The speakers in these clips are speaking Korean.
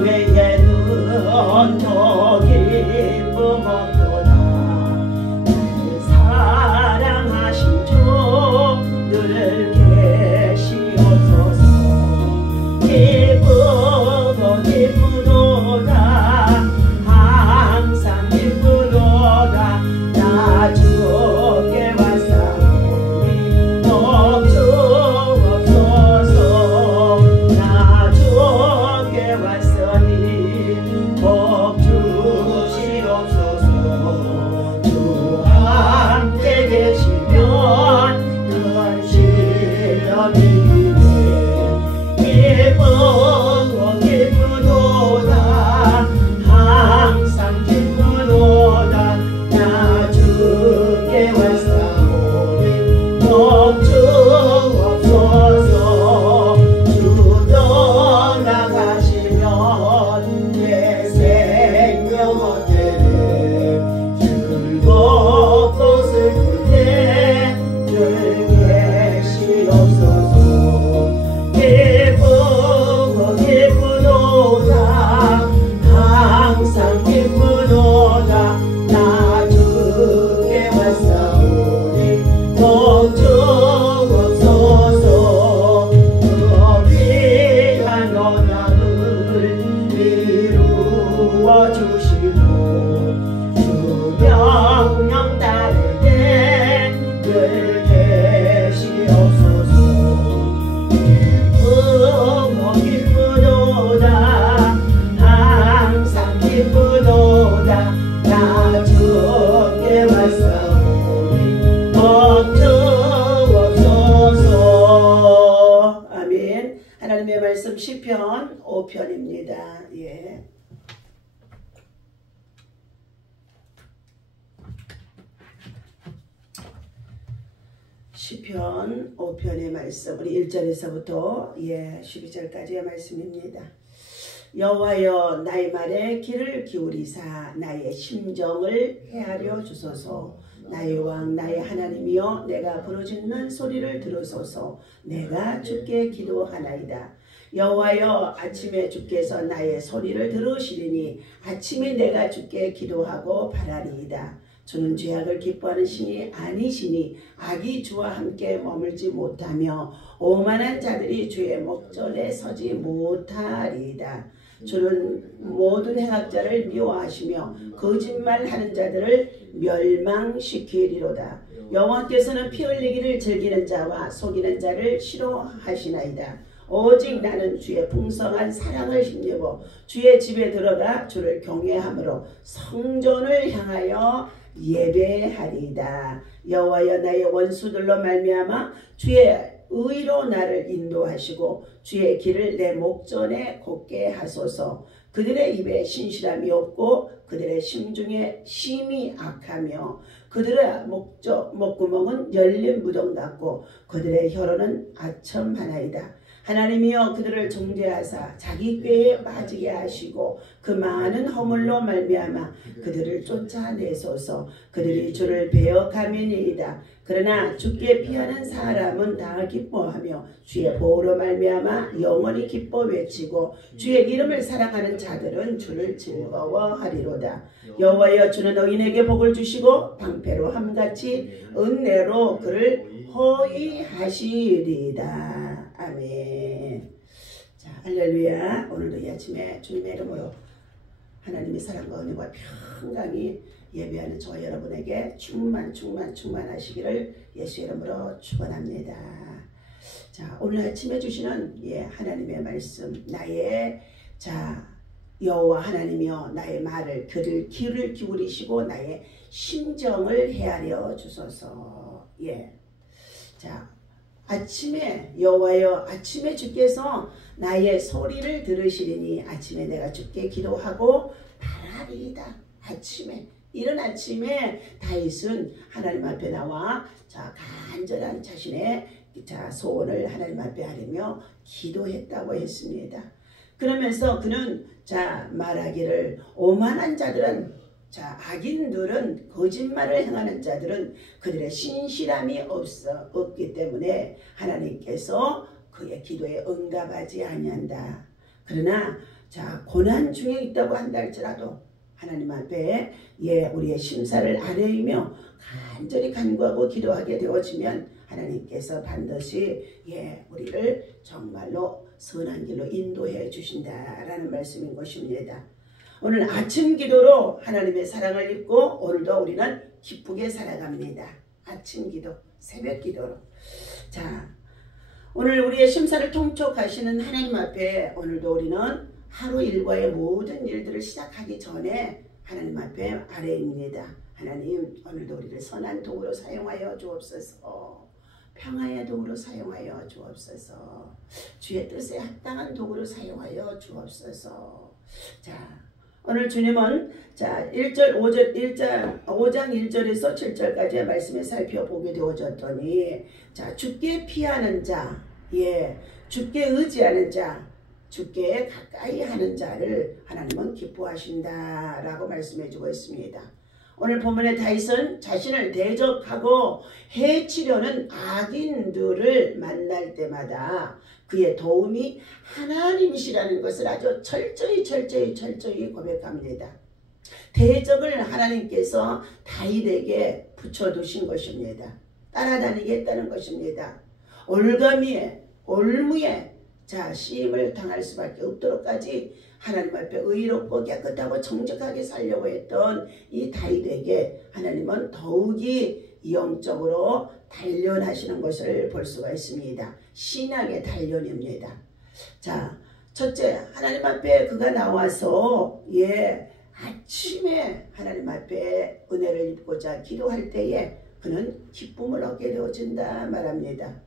외에는 더 기쁨 없도다. 나를 사랑하신 주 늘 계시옵소서. 기쁘고 기쁘도다. 항상 기쁘도다. 나 주께 왔사오니 걱정없소서. 나 주께 왔으니 복 주시옵소서. 주 함께 계시면 큰 시련이기에 기쁘고 기쁘도다. 항상 기쁘도다. 나 주께 왔사오니 복 주옵소서. 주 떠나가시면 내 생명 어때래. 즐겁고 슬플 때 늘 계시옵소서. 기쁘고 기쁘도다. 항상 기쁘도다. 나 주께 왔사오니 복 주옵소서. 그 귀한 언약을 이루어 주시고 주 명령 따를 때 늘 계시옵소서. 기쁘고 기쁘도다. 항상 기쁘도다. 나 주께 왔사오니 복 주옵소서. 아멘. 하나님의 말씀 시편 5편입니다. 예. 시편 5편의 말씀, 우리 1절에서부터 12절까지의 말씀입니다. 여호와여 나의 말에 귀를 기울이사 나의 심정을 헤아려 주소서. 나의 왕 나의 하나님이여 내가 부르짖는 소리를 들으소서. 내가 주께 기도하나이다. 여호와여 아침에 주께서 나의 소리를 들으시리니 아침에 내가 주께 기도하고 바라리이다. 주는 죄악을 기뻐하는 신이 아니시니 악이 주와 함께 머물지 못하며 오만한 자들이 주의 목전에 서지 못하리이다. 주는 모든 행악자를 미워하시며 거짓말하는 자들을 멸망시키리로다. 여호와께서는 피 흘리기를 즐기는 자와 속이는 자를 싫어하시나이다. 오직 나는 주의 풍성한 사랑을 힘입어 주의 집에 들어가 주를 경외함으로 성전을 향하여 예배하리이다. 여호와여 나의 원수들로 말미암아 주의 의로 나를 인도하시고 주의 길을 내 목전에 곱게 하소서. 그들의 입에 신실함이 없고 그들의 심중에 심이 악하며 그들의 목구멍은 열린 무덤 같고 그들의 혀로는 아첨하나이다. 하나님이여 그들을 정죄하사 자기 꾀에 빠지게 하시고 그 많은 허물로 말미암아 그들을 쫓아내소서. 그들이 주를 배역함이니이다. 그러나 주께 피하는 사람은 다 기뻐하며 주의 보호로 말미암아 영원히 기뻐 외치고 주의 이름을 사랑하는 자들은 주를 즐거워하리로다. 여호와여 주는 의인에게 복을 주시고 방패로 함같이 은혜로 그를 호위하시리이다. 아멘. 자, 할렐루야. 오늘도 이 아침에 주님의 이름으로 하나님의 사랑과 은혜와 평강이 예배하는 저와 여러분에게 충만하시기를 예수 이름으로 축원합니다. 자, 오늘 아침에 주시는 하나님의 말씀, 나의 여호와 하나님이여 나의 말을 귀를 기울이시고 나의 심정을 헤아려 주소서. 자, 아침에 여호와여 아침에 주께서 나의 소리를 들으시리니 아침에 내가 주께 기도하고 바라리이다. 아침에 이른 아침에 다윗은 하나님 앞에 나와 간절한 자신의 소원을 하나님 앞에 하려며 기도했다고 했습니다. 그러면서 그는 말하기를 오만한 자들은 악인들은 거짓말을 행하는 자들은 그들의 신실함이 없기 때문에 하나님께서 그의 기도에 응답하지 아니한다. 그러나 자 고난 중에 있다고 한다 할지라도 하나님 앞에 우리의 심사를 아뢰이며 간절히 간구하고 기도하게 되어지면 하나님께서 반드시 우리를 정말로 선한 길로 인도해 주신다라는 말씀인 것입니다. 오늘 아침 기도로 하나님의 사랑을 입고 오늘도 우리는 기쁘게 살아갑니다. 아침 기도, 새벽 기도로. 자, 오늘 우리의 심사를 통촉하시는 하나님 앞에 오늘도 우리는 하루 일과의 모든 일들을 시작하기 전에 하나님 앞에 아뢰입니다. 하나님, 오늘도 우리를 선한 도구로 사용하여 주옵소서. 평화의 도구로 사용하여 주옵소서. 주의 뜻에 합당한 도구로 사용하여 주옵소서. 자, 오늘 주님은 자 5장 1절에서 7절까지의 말씀을 살펴보게 되어졌더니 자 주께 피하는 자, 주께 의지하는 자, 주께 가까이 하는 자를 하나님은 기뻐하신다라고 말씀해주고 있습니다. 오늘 본문의 다윗은 자신을 대적하고 해치려는 악인들을 만날 때마다 그의 도움이 하나님이시라는 것을 아주 철저히 고백합니다. 대적을 하나님께서 다윗에게 붙여두신 것입니다. 따라다니게 했다는 것입니다. 올무에 시임을 당할 수밖에 없도록까지 하나님 앞에 의롭고 깨끗하고 정직하게 살려고 했던 이 다윗에게 하나님은 더욱이 영적으로 단련하시는 것을 볼 수가 있습니다. 신앙의 단련입니다. 자, 첫째, 하나님 앞에 그가 나와서 아침에 하나님 앞에 은혜를 입고자 기도할 때에 그는 기쁨을 얻게 되어진다 말합니다.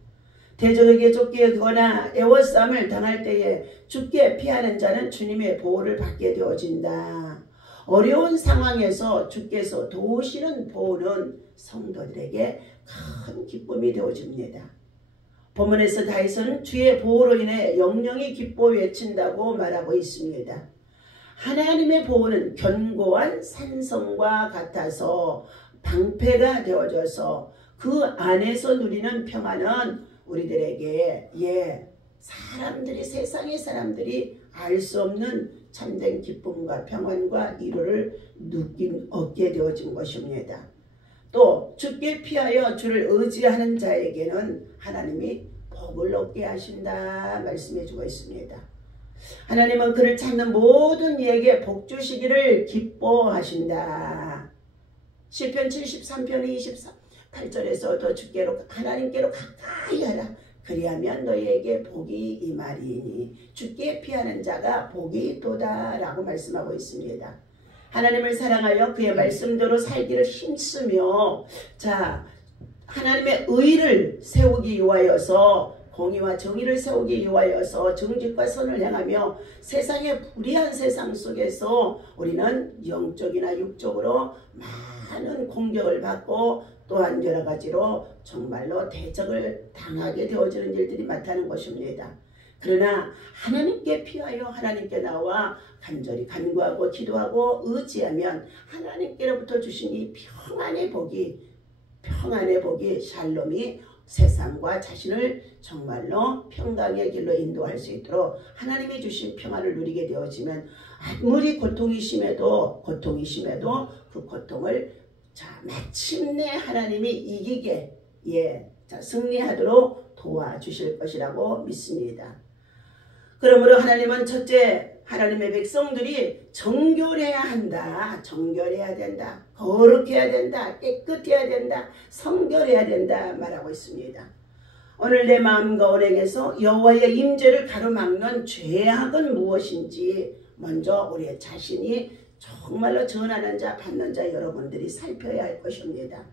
대적에게 쫓기거나 애워싸움을 당할 때에 주께 피하는 자는 주님의 보호를 받게 되어진다. 어려운 상황에서 주께서 도우시는 보호는 성도들에게 큰 기쁨이 되어집니다. 본문에서 다윗은 주의 보호로 인해 영영이 기뻐 외친다고 말하고 있습니다. 하나님의 보호는 견고한 산성과 같아서 방패가 되어져서 그 안에서 누리는 평안은 우리들에게 세상의 사람들이 알 수 없는 참된 기쁨과 평안과 위로를 얻게 되어진 것입니다. 또 주께 피하여 주를 의지하는 자에게는 하나님이 복을 얻게 하신다 말씀해 주고 있습니다. 하나님은 그를 찾는 모든 이에게 복 주시기를 기뻐하신다. 시편 73편 28절에서도 주께로 하나님께로 가까이 하라. 그리하면 너희에게 복이 임하리니 주께 피하는 자가 복이 있도다 라고 말씀하고 있습니다. 하나님을 사랑하여 그의 말씀대로 살기를 힘쓰며 하나님의 의를 세우기 위하여서 공의와 정의를 세우기 위하여서 정직과 선을 향하며 세상의 불의한 세상 속에서 우리는 영적이나 육적으로 많은 공격을 받고 또한 여러 가지로 정말로 대적을 당하게 되어지는 일들이 많다는 것입니다. 그러나 하나님께 피하여 하나님께 나와 간절히 간구하고 기도하고 의지하면 하나님께로부터 주신 이 평안의 복이 샬롬이 세상과 자신을 정말로 평강의 길로 인도할 수 있도록 하나님이 주신 평안을 누리게 되어지면 아무리 고통이 심해도 그 고통을 마침내 하나님이 이기게 승리하도록 도와주실 것이라고 믿습니다. 그러므로 하나님은 첫째, 하나님의 백성들이 정결해야 한다. 정결해야 된다. 거룩해야 된다. 깨끗해야 된다. 성결해야 된다 말하고 있습니다. 오늘 내 마음과 언행에서 여호와의 임재를 가로막는 죄악은 무엇인지 먼저 우리의 자신이 정말로 전하는 자 받는 자 여러분들이 살펴야 할 것입니다.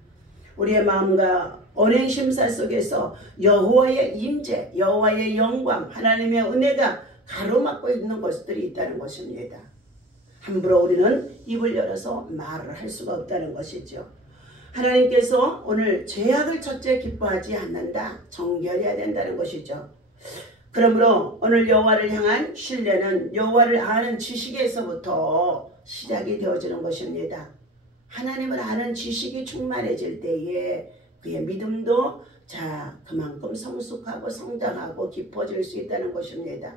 우리의 마음과 언행 심사 속에서 여호와의 임재, 여호와의 영광, 하나님의 은혜가 가로막고 있는 것들이 있다는 것입니다. 함부로 우리는 입을 열어서 말을 할 수가 없다는 것이죠. 하나님께서 오늘 죄악을 첫째 기뻐하지 않는다. 정결해야 된다는 것이죠. 그러므로 오늘 여호와를 향한 신뢰는 여호와를 아는 지식에서부터 시작이 되어지는 것입니다. 하나님을 아는 지식이 충만해질 때에 그의 믿음도 그만큼 성숙하고 성장하고 깊어질 수 있다는 것입니다.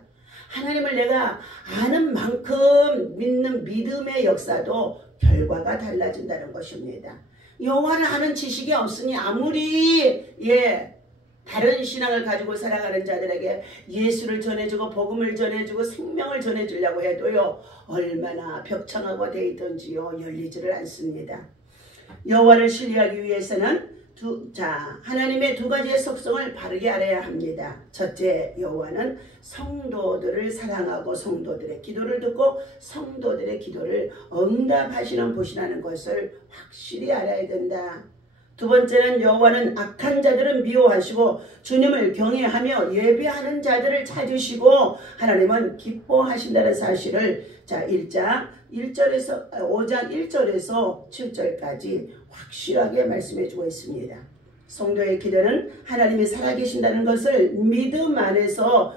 하나님을 내가 아는 만큼 믿는 믿음의 역사도 결과가 달라진다는 것입니다. 여호와를 아는 지식이 없으니 아무리 다른 신앙을 가지고 살아가는 자들에게 예수를 전해주고 복음을 전해주고 생명을 전해주려고 해도요, 얼마나 벽창하고 되어 있던지요, 열리지를 않습니다. 여호와를 신뢰하기 위해서는 하나님의 두 가지의 속성을 바르게 알아야 합니다. 첫째, 여호와는 성도들을 사랑하고 성도들의 기도를 듣고 성도들의 기도를 응답하시는 분이라는 것을 확실히 알아야 된다. 두 번째는 여호와는 악한 자들은 미워하시고 주님을 경외하며 예배하는 자들을 찾으시고 하나님은 기뻐하신다는 사실을 5장 1절에서 7절까지 확실하게 말씀해 주고 있습니다. 성도의 기도는 하나님이 살아계신다는 것을 믿음 안에서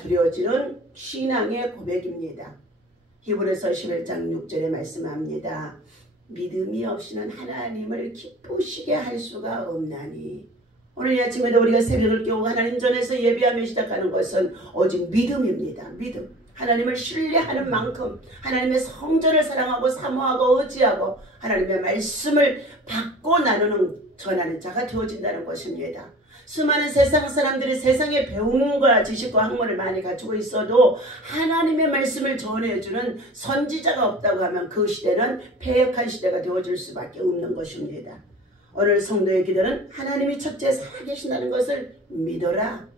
드려지는 신앙의 고백입니다. 히브리서 11장 6절에 말씀합니다. 믿음이 없이는 하나님을 기쁘시게 할 수가 없나니. 오늘 이 아침에도 우리가 새벽을 깨우고 하나님 전에서 예배하며 시작하는 것은 오직 믿음입니다. 믿음. 하나님을 신뢰하는 만큼 하나님의 성전을 사랑하고 사모하고 의지하고 하나님의 말씀을 받고 나누는 전하는 자가 되어진다는 것입니다. 수많은 세상 사람들이 세상의 배움과 지식과 학문을 많이 갖추고 있어도 하나님의 말씀을 전해주는 선지자가 없다고 하면 그 시대는 패역한 시대가 되어질 수밖에 없는 것입니다. 오늘 성도의 기도는 하나님이 첫째 살아계신다는 것을 믿어라.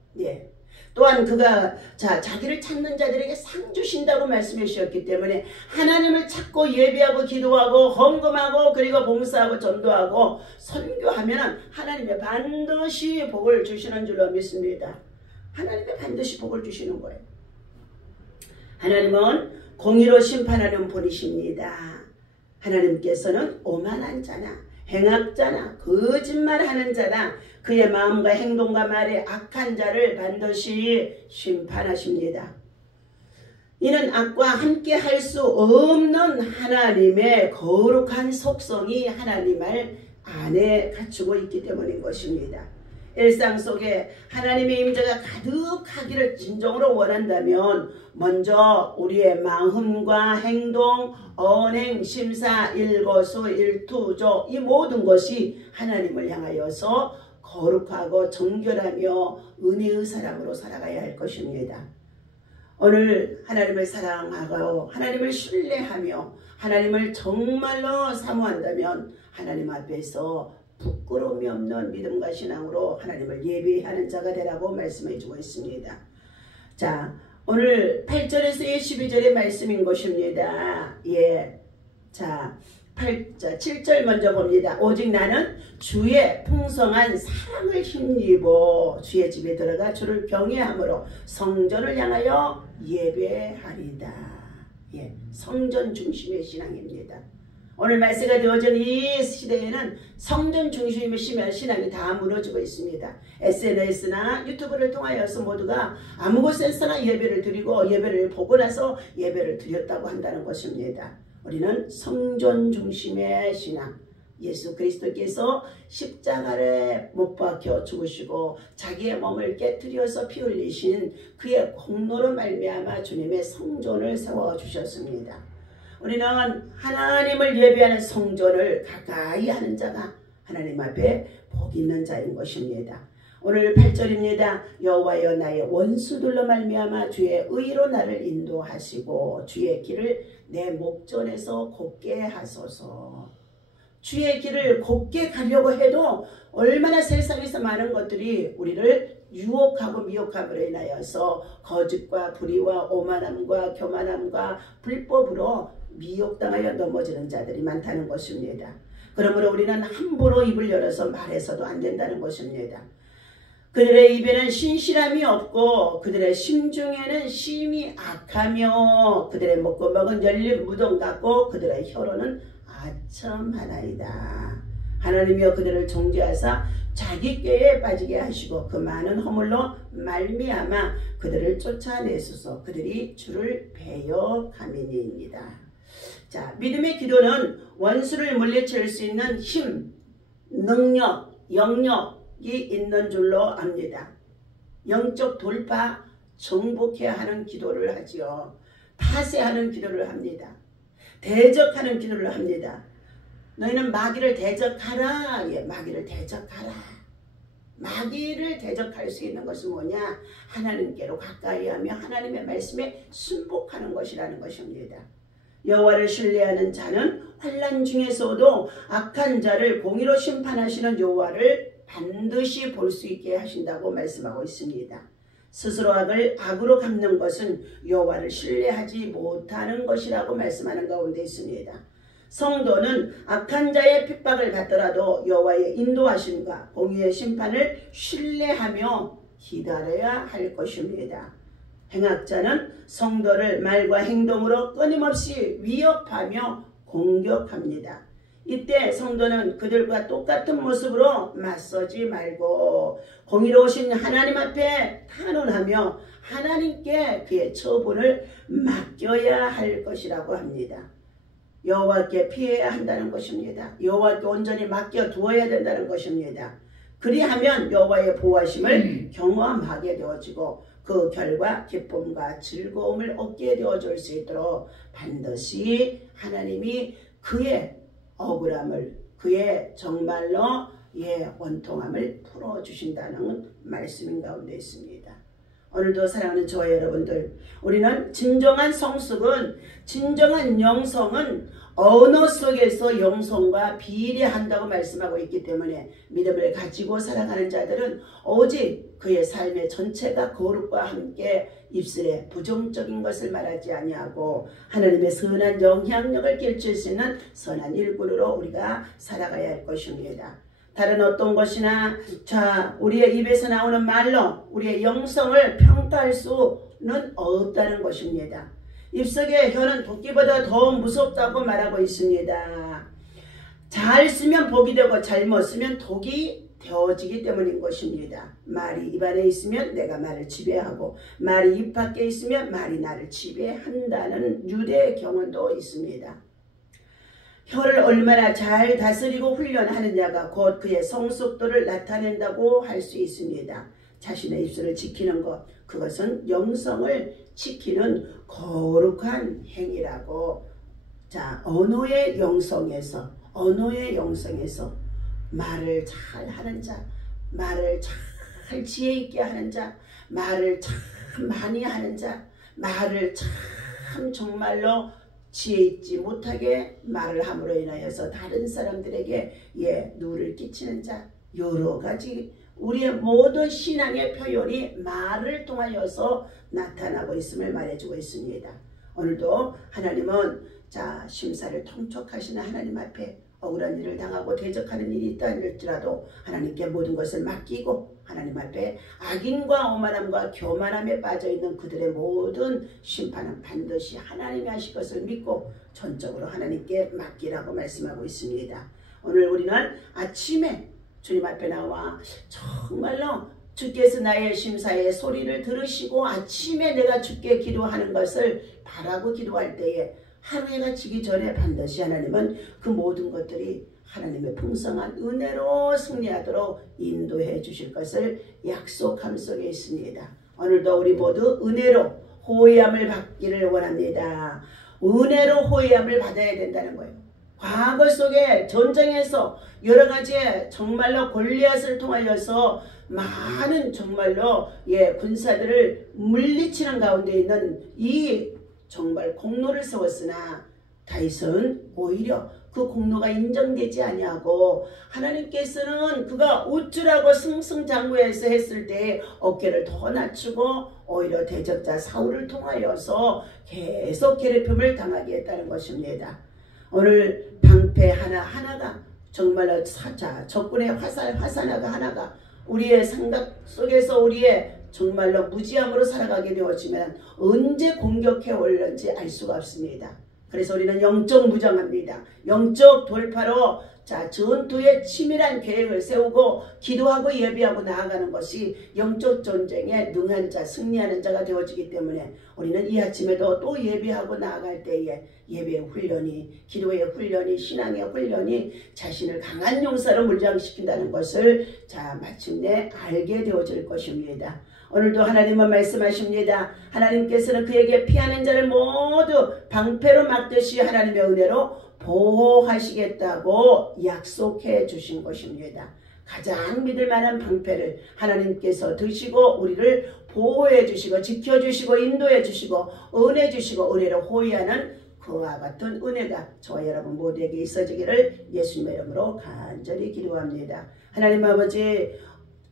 또한 그가 자기를 찾는 자들에게 상 주신다고 말씀해 주셨기 때문에 하나님을 찾고 예배하고 기도하고 헌금하고 그리고 봉사하고 전도하고 선교하면 하나님의 반드시 복을 주시는 줄로 믿습니다. 하나님의 반드시 복을 주시는 거예요. 하나님은 공의로 심판하는 분이십니다. 하나님께서는 오만한 자나 행악자나 거짓말하는 자나 그의 마음과 행동과 말에 악한 자를 반드시 심판하십니다. 이는 악과 함께 할 수 없는 하나님의 거룩한 속성이 하나님 안에 갖추고 있기 때문인 것입니다. 일상 속에 하나님의 임재가 가득하기를 진정으로 원한다면 먼저 우리의 마음과 행동, 언행, 심사, 일거수, 일투조 이 모든 것이 하나님을 향하여서 거룩하고 정결하며 은혜의 사람으로 살아가야 할 것입니다. 오늘 하나님을 사랑하고 하나님을 신뢰하며 하나님을 정말로 사모한다면 하나님 앞에서 부끄러움이 없는 믿음과 신앙으로 하나님을 예배하는 자가 되라고 말씀해 주고 있습니다. 오늘 8절에서 12절의 말씀인 것입니다. 7절 먼저 봅니다. 오직 나는 주의 풍성한 사랑을 힘입어 주의 집에 들어가 주를 경외함으로 성전을 향하여 예배하리다. 성전 중심의 신앙입니다. 오늘 말세가 되어진 이 시대에는 성전 중심의 신앙이 다 무너지고 있습니다. SNS나 유튜브를 통하여서 모두가 아무 곳에서나 예배를 드리고 예배를 보고 나서 예배를 드렸다고 한다는 것입니다. 우리는 성전 중심의 신앙, 예수 그리스도께서 십자가에 못 박혀 죽으시고 자기의 몸을 깨뜨려서 피 흘리신 그의 공로로 말미암아 주님의 성전을 세워주셨습니다. 우리는 하나님을 예배하는 성전을 가까이 하는 자가 하나님 앞에 복 있는 자인 것입니다. 오늘 8절입니다. 여호와여 나의 원수들로 말미암아 주의 의로 나를 인도하시고 주의 길을 내 목전에서 곱게 하소서. 주의 길을 곱게 가려고 해도 얼마나 세상에서 많은 것들이 우리를 유혹하고 미혹함으로 인하여서 거짓과 불의와 오만함과 교만함과 불법으로 미혹당하여 넘어지는 자들이 많다는 것입니다. 그러므로 우리는 함부로 입을 열어서 말해서도 안 된다는 것입니다. 그들의 입에는 신실함이 없고 그들의 심중에는 심이 악하며 그들의 목구멍은 열린 무덤 같고 그들의 혀로는 아첨하나이다. 하나님이여 그들을 정죄하사 자기 꾀에 빠지게 하시고 그 많은 허물로 말미암아 그들을 쫓아내소서. 그들이 주를 배역함이니이다. 믿음의 기도는 원수를 물리칠 수 있는 힘, 능력, 영역이 있는 줄로 압니다. 영적 돌파, 정복해야 하는 기도를 하지요. 파쇄하는 기도를 합니다. 대적하는 기도를 합니다. 너희는 마귀를 대적하라. 예, 마귀를 대적하라. 마귀를 대적할 수 있는 것은 뭐냐? 하나님께로 가까이 하며 하나님의 말씀에 순복하는 것이라는 것입니다. 여호와를 신뢰하는 자는 환난 중에서도 악한 자를 공의로 심판하시는 여호와를 반드시 볼 수 있게 하신다고 말씀하고 있습니다. 스스로 악으로 갚는 것은 여호와를 신뢰하지 못하는 것이라고 말씀하는 가운데 있습니다. 성도는 악한 자의 핍박을 받더라도 여호와의 인도하심과 공의의 심판을 신뢰하며 기다려야 할 것입니다. 행악자는 성도를 말과 행동으로 끊임없이 위협하며 공격합니다. 이때 성도는 그들과 똑같은 모습으로 맞서지 말고 공의로우신 하나님 앞에 탄원하며 하나님께 그의 처분을 맡겨야 할 것이라고 합니다. 여호와께 피해야 한다는 것입니다. 여호와께 온전히 맡겨두어야 된다는 것입니다. 그리하면 여호와의 보호하심을 경험하게 되어지고 그 결과 기쁨과 즐거움을 얻게 되어줄 수 있도록 반드시 하나님이 그의 억울함을, 그의 정말로 원통함을 풀어주신다는 말씀인 가운데 있습니다. 오늘도 사랑하는 저와 여러분들, 우리는 진정한 성숙은, 진정한 영성은 언어 속에서 영성과 비례한다고 말씀하고 있기 때문에 믿음을 가지고 살아가는 자들은 오직 그의 삶의 전체가 거룩과 함께 입술에 부정적인 것을 말하지 아니하고 하나님의 선한 영향력을 끼칠 수 있는 선한 일꾼으로 우리가 살아가야 할 것입니다. 다른 어떤 것이나 우리의 입에서 나오는 말로 우리의 영성을 평가할 수는 없다는 것입니다. 입속의 혀는 도끼보다 더 무섭다고 말하고 있습니다. 잘 쓰면 복이 되고 잘못 쓰면 독이 되어지기 때문인 것입니다. 말이 입 안에 있으면 내가 말을 지배하고 말이 입 밖에 있으면 말이 나를 지배한다는 유대의 경험도 있습니다. 혀를 얼마나 잘 다스리고 훈련하느냐가 곧 그의 성숙도를 나타낸다고 할 수 있습니다. 자신의 입술을 지키는 것, 그것은 영성을 지키는 거룩한 행위라고. 언어의 영성에서 말을 잘 하는 자, 말을 잘 지혜 있게 하는 자, 말을 참 많이 하는 자, 말을 참 정말로 지혜 있지 못하게 말을 함으로 인하여서 다른 사람들에게 누를 끼치는 자, 여러 가지 우리의 모든 신앙의 표현이 말을 통하여서 나타나고 있음을 말해주고 있습니다. 오늘도 하나님은 심사를 통촉하시는 하나님 앞에 억울한 일을 당하고 대적하는 일이 있다 할지라도 하나님께 모든 것을 맡기고 하나님 앞에 악인과 오만함과 교만함에 빠져있는 그들의 모든 심판은 반드시 하나님이 하실 것을 믿고 전적으로 하나님께 맡기라고 말씀하고 있습니다. 오늘 우리는 아침에 주님 앞에 나와 정말로 주께서 나의 심사의 소리를 들으시고 아침에 내가 주께 기도하는 것을 바라고 기도할 때에 하루해가 지기 전에 반드시 하나님은 그 모든 것들이 하나님의 풍성한 은혜로 승리하도록 인도해 주실 것을 약속함 속에 있습니다. 오늘도 우리 모두 은혜로 호의함을 받기를 원합니다. 은혜로 호의함을 받아야 된다는 거예요. 과거 속에 전쟁에서 여러 가지 정말로 골리앗을 통하여서 많은 정말로 군사들을 물리치는 가운데 있는 이 정말 공로를 세웠으나 다윗은 오히려 그 공로가 인정되지 아니하고 하나님께서는 그가 우쭐하고 승승장구해서 했을 때 어깨를 더 낮추고 오히려 대적자 사울을 통하여서 계속 괴롭힘을 당하게 했다는 것입니다. 오늘 방패 하나가 정말로 적군의 화살나가 하나가 우리의 생각 속에서 우리의 정말로 무지함으로 살아가게 되어지면 언제 공격해 올는지 알 수가 없습니다. 그래서 우리는 영적 무장합니다. 영적 돌파로 전투의 치밀한 계획을 세우고 기도하고 예비하고 나아가는 것이 영적 전쟁에 능한 자, 승리하는 자가 되어지기 때문에 우리는 이 아침에도 또 예비하고 나아갈 때에 예배의 훈련이, 기도의 훈련이, 신앙의 훈련이 자신을 강한 용사로 물장시킨다는 것을 마침내 알게 되어질 것입니다. 오늘도 하나님은 말씀하십니다. 하나님께서는 그에게 피하는 자를 모두 방패로 막듯이 하나님의 은혜로 보호하시겠다고 약속해 주신 것입니다. 가장 믿을 만한 방패를 하나님께서 드시고 우리를 보호해 주시고 지켜주시고 인도해 주시고 은혜 주시고 은혜로 호위하는 그와 같은 은혜가 저와 여러분 모두에게 있어지기를 예수님의 이름으로 간절히 기도합니다. 하나님 아버지,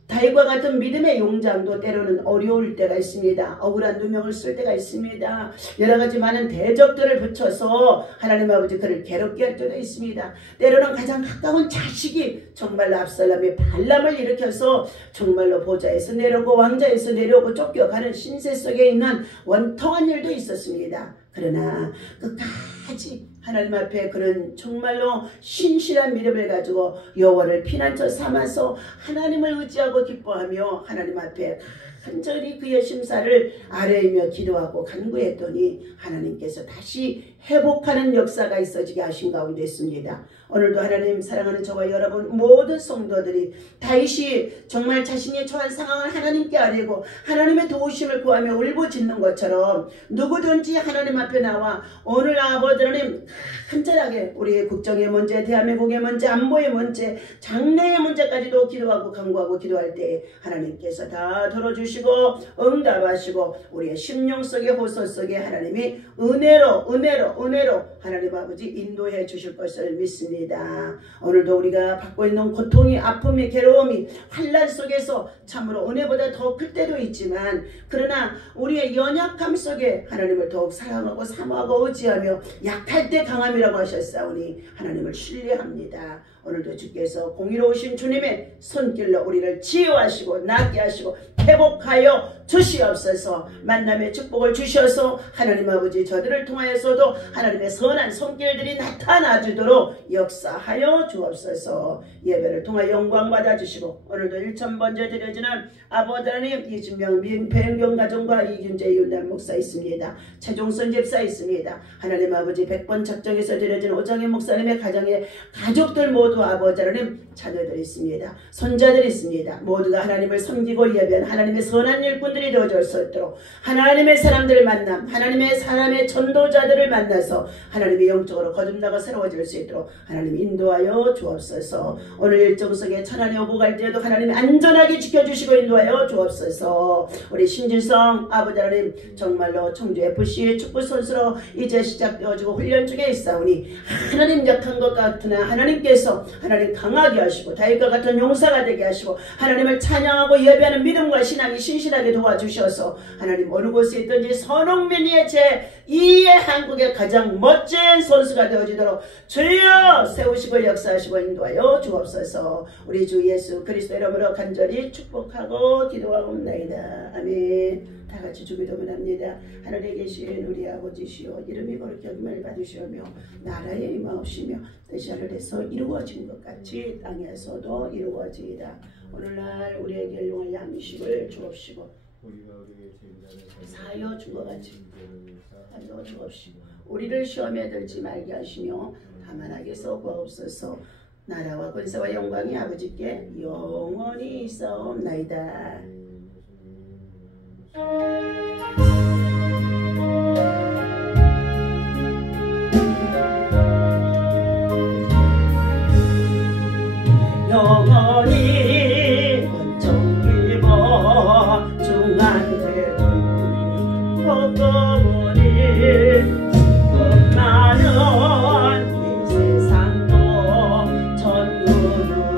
다윗과 같은 믿음의 용장도 때로는 어려울 때가 있습니다. 억울한 누명을 쓸 때가 있습니다. 여러 가지 많은 대적들을 붙여서 하나님 아버지 그를 괴롭게 할 때도 있습니다. 때로는 가장 가까운 자식이 정말로 압살롬의 반란을 일으켜서 정말로 보좌에서 내려오고 왕자에서 내려오고 쫓겨가는 신세 속에 있는 원통한 일도 있었습니다. 그러나 끝까지 하나님 앞에 그는 정말로 신실한 믿음을 가지고 여호와를 피난처 삼아서 하나님을 의지하고 기뻐하며 하나님 앞에 간절히 그의 심사를 아뢰며 기도하고 간구했더니 하나님께서 다시 회복하는 역사가 있어지게 하신 가운데 있습니다. 오늘도 하나님 사랑하는 저와 여러분 모든 성도들이 다윗이 정말 자신이 처한 상황을 하나님께 아뢰고 하나님의 도우심을 구하며 울부짖는 것처럼 누구든지 하나님 앞에 나와 오늘 아버지 하나님 간절하게 우리의 국정의 문제, 대한민국의 문제, 안보의 문제, 장래의 문제까지도 기도하고 간구하고 기도할 때 하나님께서 다 들어주시고 응답하시고 우리의 심령 속에 호소 속에 하나님이 은혜로 하나님 아버지 인도해 주실 것을 믿습니다. 오늘도 우리가 받고 있는 고통이 아픔이 괴로움이 환난 속에서 참으로 은혜보다 더 클 때도 있지만 그러나 우리의 연약함 속에 하나님을 더욱 사랑하고 사모하고 의지하며 약할 때 강함이라고 하셨사오니 하나님을 신뢰합니다. 오늘도 주께서 공의로우신 주님의 손길로 우리를 치유하시고 낫게 하시고 회복하여 주시옵소서. 만남의 축복을 주셔서 하나님 아버지 저들을 통하여서도 하나님의 선한 손길들이 나타나 주도록 역사하여 주옵소서. 예배를 통하여 영광 받아주시고 오늘도 1000번째 드려지는 아버지 하나님 이진명 배은경 가정과 이균재 윤단 목사 있습니다. 최종선 집사 있습니다. 하나님 아버지 100번 작정에서 드려지는 오정희 목사님의 가정에 가족들 모두 아버지 하나님 자녀들 있습니다. 손자들 있습니다. 모두가 하나님을 섬기고 예배한 하나님의 선한 일꾼들이 되어줄 수 있도록 하나님의 사람들을 만남 하나님의 사람의 전도자들을 만나서 하나님의 영적으로 거듭나고 새로워질 수 있도록 하나님 인도하여 주옵소서. 오늘 일정 속에 천안에 오고 갈 때에도 하나님이 안전하게 지켜주시고 인도하여 주옵소서. 우리 신진성 아버지 하나님 정말로 청주FC 축구선수로 이제 시작되어지고 훈련 중에 있사오니 하나님 약한 것 같으나 하나님께서 하나님 강하게 하시고 다윗과 같은 용사가 되게 하시고 하나님을 찬양하고 예배하는 믿음과 신앙이 신실하게 도와주셔서 하나님 어느 곳에 있든지 선홍민이의 제2의 한국의 가장 멋진 선수가 되어지도록 주여 세우시고 역사하시고 인도하여 주옵소서. 우리 주 예수 그리스도 이름으로 간절히 축복하고 기도하옵나이다. 아멘. 다같이 주기도문 합니다. 하늘에 계신 우리 아버지시여 이름이 거룩히 여김을 받으시오며 나라에 임하옵시며 뜻이 하늘에서 이루어진 것 같이 땅에서도 이루어지이다. 오늘날 우리에게 용할 양식을 주옵시고 사하여 준 것 같이 하여 주옵시고 우리를 시험에 들지 말게 하시며 다만 악에서 구하옵소서. 나라와 권세와 영광이 아버지께 영원히 있사옵나이다. 영원히 권총 입어 중한대도 헛거머니 끝나는 이 세상도 천국으로